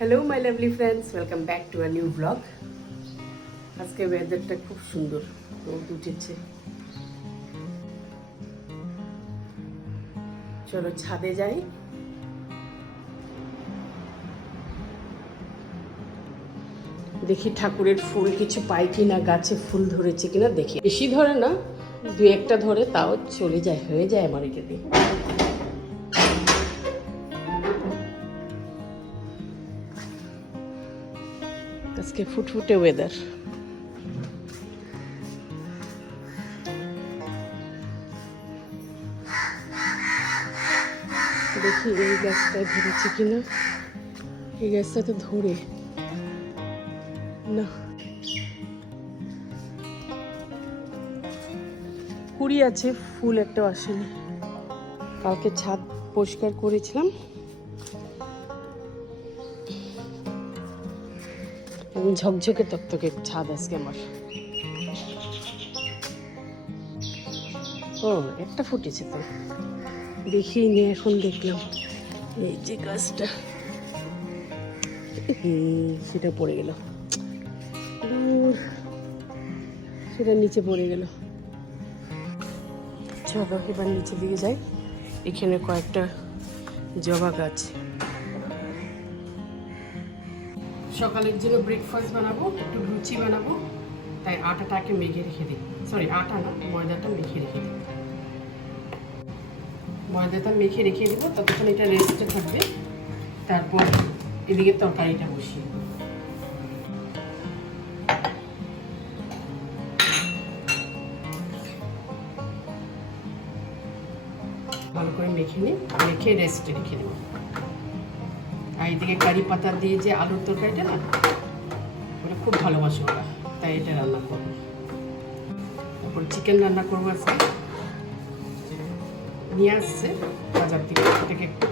Hello my lovely friends, welcome back to a new blog. আজকে ওয়েদারটা খুব সুন্দর, রোদ উঠেছে। চলো ছাদে যাই। দেখি ঠাকুরের ফুল কিছু পাই কিনা, গাছে ফুল ধরেছে কিনা দেখি। বেশি ধরে না, দু একটা ধরে, তাও চলে যায়, হয়ে যায় আমার এটা দিয়ে। আজকে ফুটফুটে ওয়েদার। দেখি এই গাছটায় ধরেছে কিনা। এই গাছটা তো ধরে না, কুড়ি আছে, ফুল একটাও আসেনি। কালকে ছাদ পরিষ্কার করেছিলাম, ঝকঝকে তকতকে ছাদ আজকে আমার। ও একটা ফুটেছে তো, দেখিনি, এখন দেখলাম। এই যে গাছটা, সেটা পড়ে গেল, সেটা নিচে পড়ে গেল। চলো এবার নিচের দিকে যাই। এখানে কয়েকটা জবা গাছ। সকালের জন্য ব্রেকফাস্ট বানাবো, একটু লুচি বানাবো, তাই আটাটাকে মেখে রেখে দিই। সরি, আটা না, ময়দাটা মেখে রেখে দিই। ময়দাটা মেখে রেখে দিব, ততক্ষণ এটা রেস্টে থাকবে। তারপর এদিকে তরকারিটা বসিয়ে দেবো। ভালো করে মেখে নিই, মেখে রেস্টে রেখে দেবো। আর এদিকে কারি পাতা দিয়ে যে আলুর তরকারিটা না, ওটা খুব ভালোবাসে ওরা, তাই এটা রান্না করবো। তারপর চিকেন রান্না করবো আজকে। নিয়ে আসছে বাজার থেকে, এটাকে একটু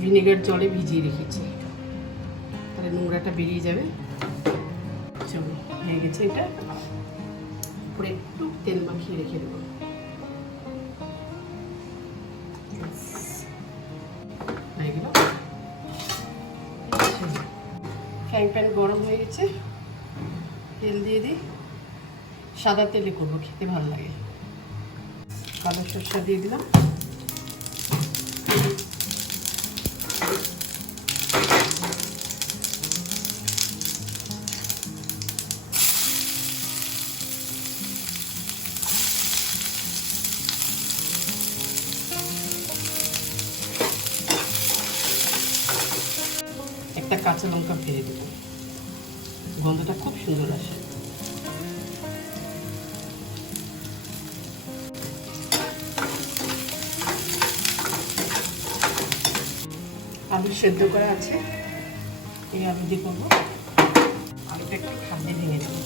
ভিনেগার জলে ভিজিয়ে রেখেছি, তাহলে নোংরাটা বেরিয়ে যাবে। চলো, হয়ে গেছে এটা। পরে একটু তেল মাখিয়ে রেখে দেবো। হয়ে গেল। ফ্রাইং প্যান গরম হয়ে গেছে, তেল দিয়ে দিই। সাদা তেলে করবো, খেতে ভালো লাগে। কালো সরষা দিয়ে দিলাম। একটা কাঁচা লঙ্কা ফেলে দেবো, গন্ধটা খুব সুন্দর আসে। আলু সেদ্ধ করা আছে, এই আলু দিয়ে করবো। আলুটা একটু খাদ্যে ভেঙে দেবো।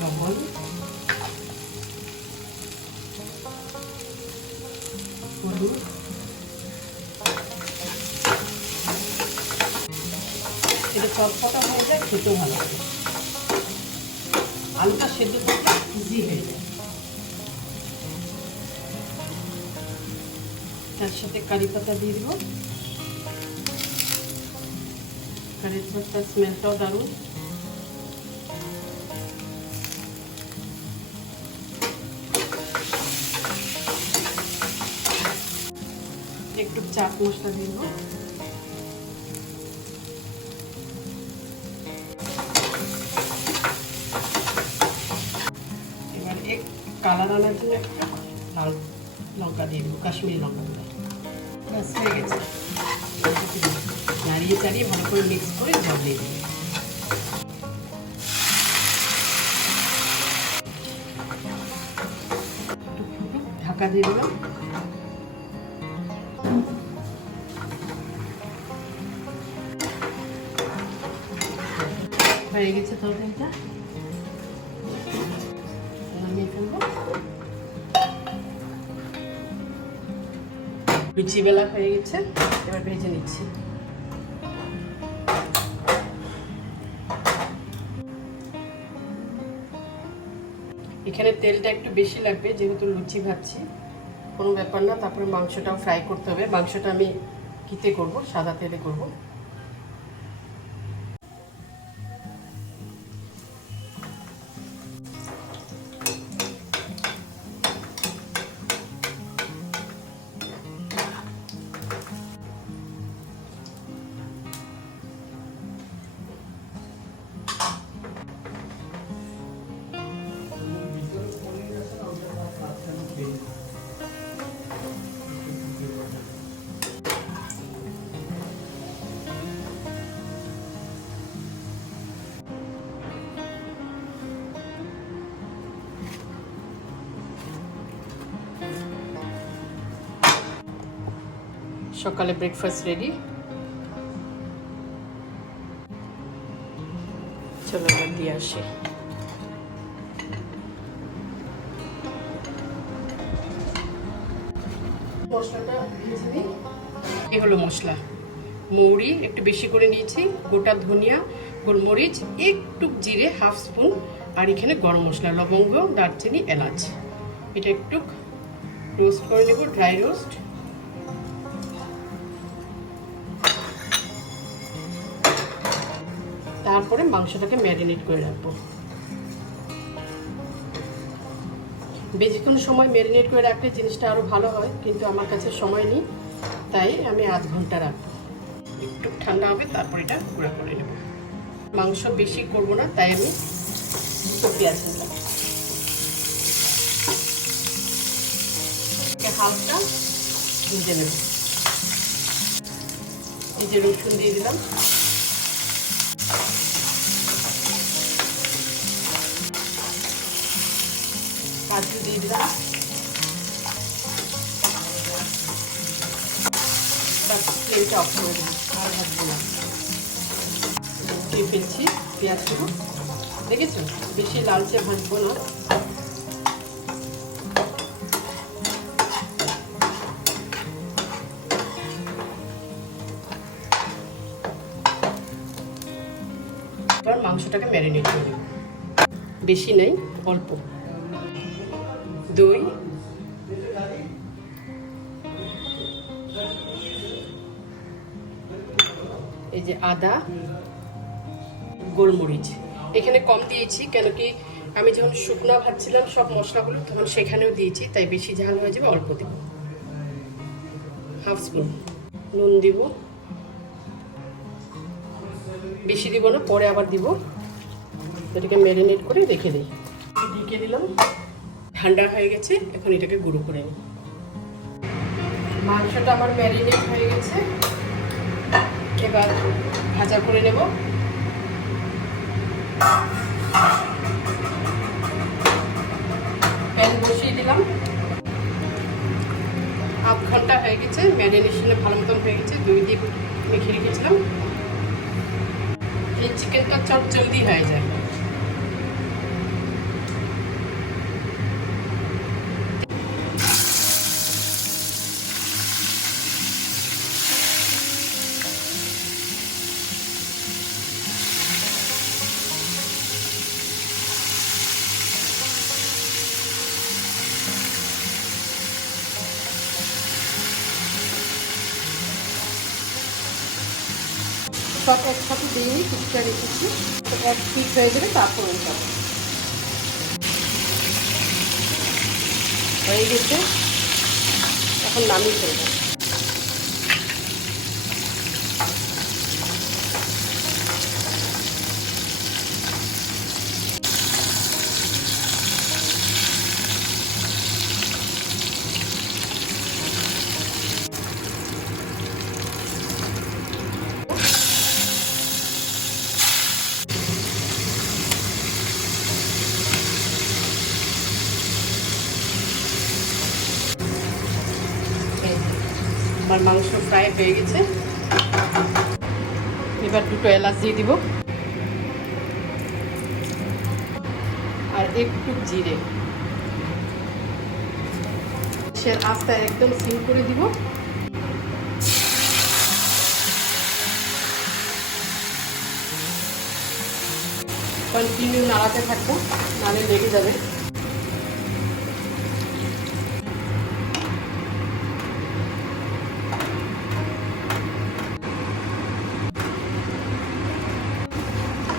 লবণ, হলুদ, এটা চটপটা হয়ে যায়, খেতেও ভালো লাগে। আলুটা সেদ্ধ করতে ইজি হয়ে যায়। তার সাথে কারি পাতা দিয়ে দিব। কারি পাতার স্মেলটাও দারুণ। একটু চাট মশলা দিয়ে দেবো। এবার এক কালার আনার জন্য একটা লাল লঙ্কা দিয়ে দেবো, কাশ্মীরি লঙ্কা গুঁড়ো। ব্যাস হয়ে গেছে। নাড়িয়ে চাড়িয়ে ভালো করে মিক্স করে জল দিয়ে দেবো। ঢাকা দিয়ে দিলাম। হয়ে গেছে তরকারিটা, নামিয়ে ফেলবো। লুচি বেলা হয়ে গেছে, এবার ভেজে নিচ্ছি। এখানে তেলটা একটু বেশি লাগবে, যেহেতু লুচি ভাজছি, কোনো ব্যাপার না। তারপরে মাংসটাও ফ্রাই করতে হবে। মাংসটা আমি কিতে করব, সাদা তেলে করব। সকালে ব্রেকফাস্ট রেডি। চলো এবার দিয়ে আসি। মশলাটা ভেজে নিই। এ হলো মশলা। মৌরি একটু বেশি করে নিয়েছি, গোটা ধনিয়া, গোলমরিচ, একটু জিরে, হাফ স্পুন, আর এখানে গরম মশলা, লবঙ্গ, দারচিনি, এলাচ। এটা একটু রোস্ট করে নেব, ড্রাই রোস্ট। তারপরে মাংসটাকে ম্যারিনেট করে রাখবো। বেশিক্ষণ সময় ম্যারিনেট করে রাখলে জিনিসটা আরও ভালো হয়, কিন্তু আমার কাছে সময় নেই, তাই আমি আধ ঘন্টা রাখবো। একটু ঠান্ডা হবে, তারপর এটা গুঁড়া করে নেব। মাংস বেশি করবো না, তাই আমি পেঁয়াজ নিলাম, হালকা ভেজে নেব। এই যে রসুন দিয়ে দিলাম, কাজু দিয়ে দিলাম, প্লেটটা অফ করে দিলাম, আর ভাজবো না। উঠিয়ে ফেলছি পেঁয়াজগুলো, দেখেছো? বেশি লালচে ভাজবো না। এবার মাংসটাকে ম্যারিনেট করে দেব। বেশি নেই, অল্প। দই, এই যে আদা, গোলমরিচ এখানে কম দিয়েছি, কেন কি আমি যখন শুকনো ভাজছিলাম সব মশলাগুলো, তখন সেখানেও দিয়েছি, তাই বেশি ঝাল হয়ে যাবে, অল্প দেব। হাফ স্পুন নুন দিব, বেশি দিব না, পরে আবার দিব। এটাকে ম্যারিনেট করে রেখে দিই। ঢেকে দিলাম, ঠান্ডা হয়ে গেছে। এখন এটাকে গুঁড়ো করে নিই। মাংসটা আমার ম্যারিনেট হয়ে গেছে, এবার ভাজা করে নেব। প্যান বসিয়ে দিলাম। আধ ঘন্টা হয়ে গেছে, ম্যারিনেশনে ভালো মতন হয়ে গেছে। দই দিয়ে মেখে রেখেছিলাম। এই চিকেনটা চট জলদি হয়ে যায়। সব একসাথে দিয়ে কিছুটা রেখেছি, তো এক পিস হয়ে গেলে তারপর ওইটাবে হয়ে গেছে। এখন নামিয়ে ফেলবো। আমার মাংস ফ্রাই হয়ে গেছে। এবার দুটো এলাচ দিয়ে দিব, আর একটু জিরে। সে আস্তে একদম সিম করে দিব। কন্টিনিউ নাড়াতে থাকবো, নাড়ে লেগে যাবে।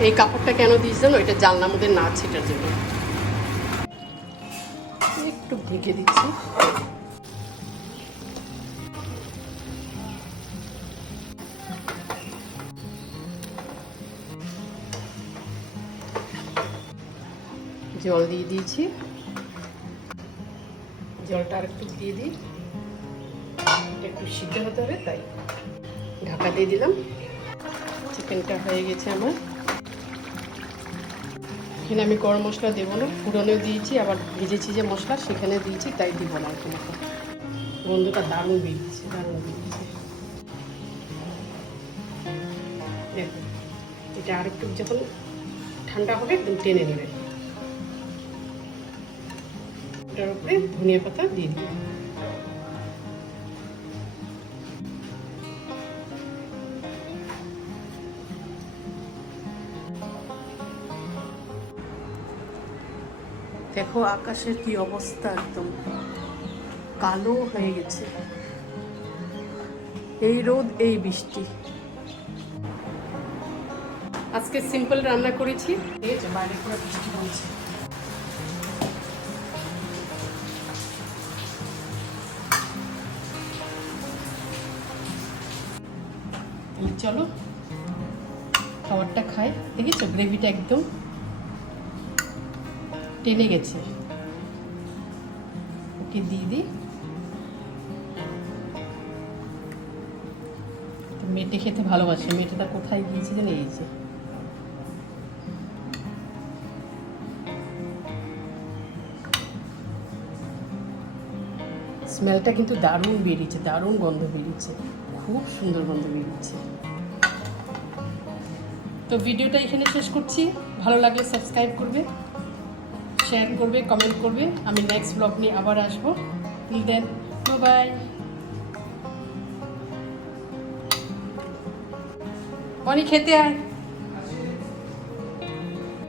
এই কাপড়টা কেন দিয়েছিলাম, এটা জানলার মধ্যে না ছেটার জন্য। একটু ঢেকে দিচ্ছি। জল দিয়ে দিয়েছি, জলটা আর একটু দিয়ে দিই, একটু সিদ্ধ হতে হবে তাই ঢাকা দিয়ে দিলাম। চিকেনটা হয়ে গেছে আমার। এখানে আমি গরম মশলা দেবো না, পুরনেও দিয়েছি, আবার ভেজেছি যে মশলা সেখানে দিয়েছি, তাই দিব না এখানে। গন্ধটা দারুণ বেরিয়েছে, দারুণ বেরিয়েছে। দেখো এটা আর একটু যখন ঠান্ডা হবে একদম টেনে নেবে। এটার উপরে ধনিয়া পাতা দিয়ে দিই। দেখো আকাশের কি অবস্থা, একদম কালো হয়ে গেছে। এই রোদ এই বৃষ্টি। আজকে সিম্পল রান্না করেছি, এই যে বাইরে পুরো বৃষ্টি পড়ছে। চলো খাবারটা খাই। দেখেছো গ্রেভিটা একদম টেনে গেছে। ওকে দিয়ে দিই। মেটে খেতে ভালোবাসে, মেটেটা কোথায় গিয়েছে জানি, এই যে স্মেলটা কিন্তু দারুণ বেরিয়েছে, দারুণ গন্ধ বেরিয়েছে, খুব সুন্দর গন্ধ বেরিয়েছে। তো ভিডিওটা এখানে শেষ করছি। ভালো লাগলে সাবস্ক্রাইব করবে, শেয়ার করবে, কমেন্ট করবে। আমি নেক্সট ব্লগ নিয়ে আবার আসবো। Till then bye. অনেক খেতে আয়।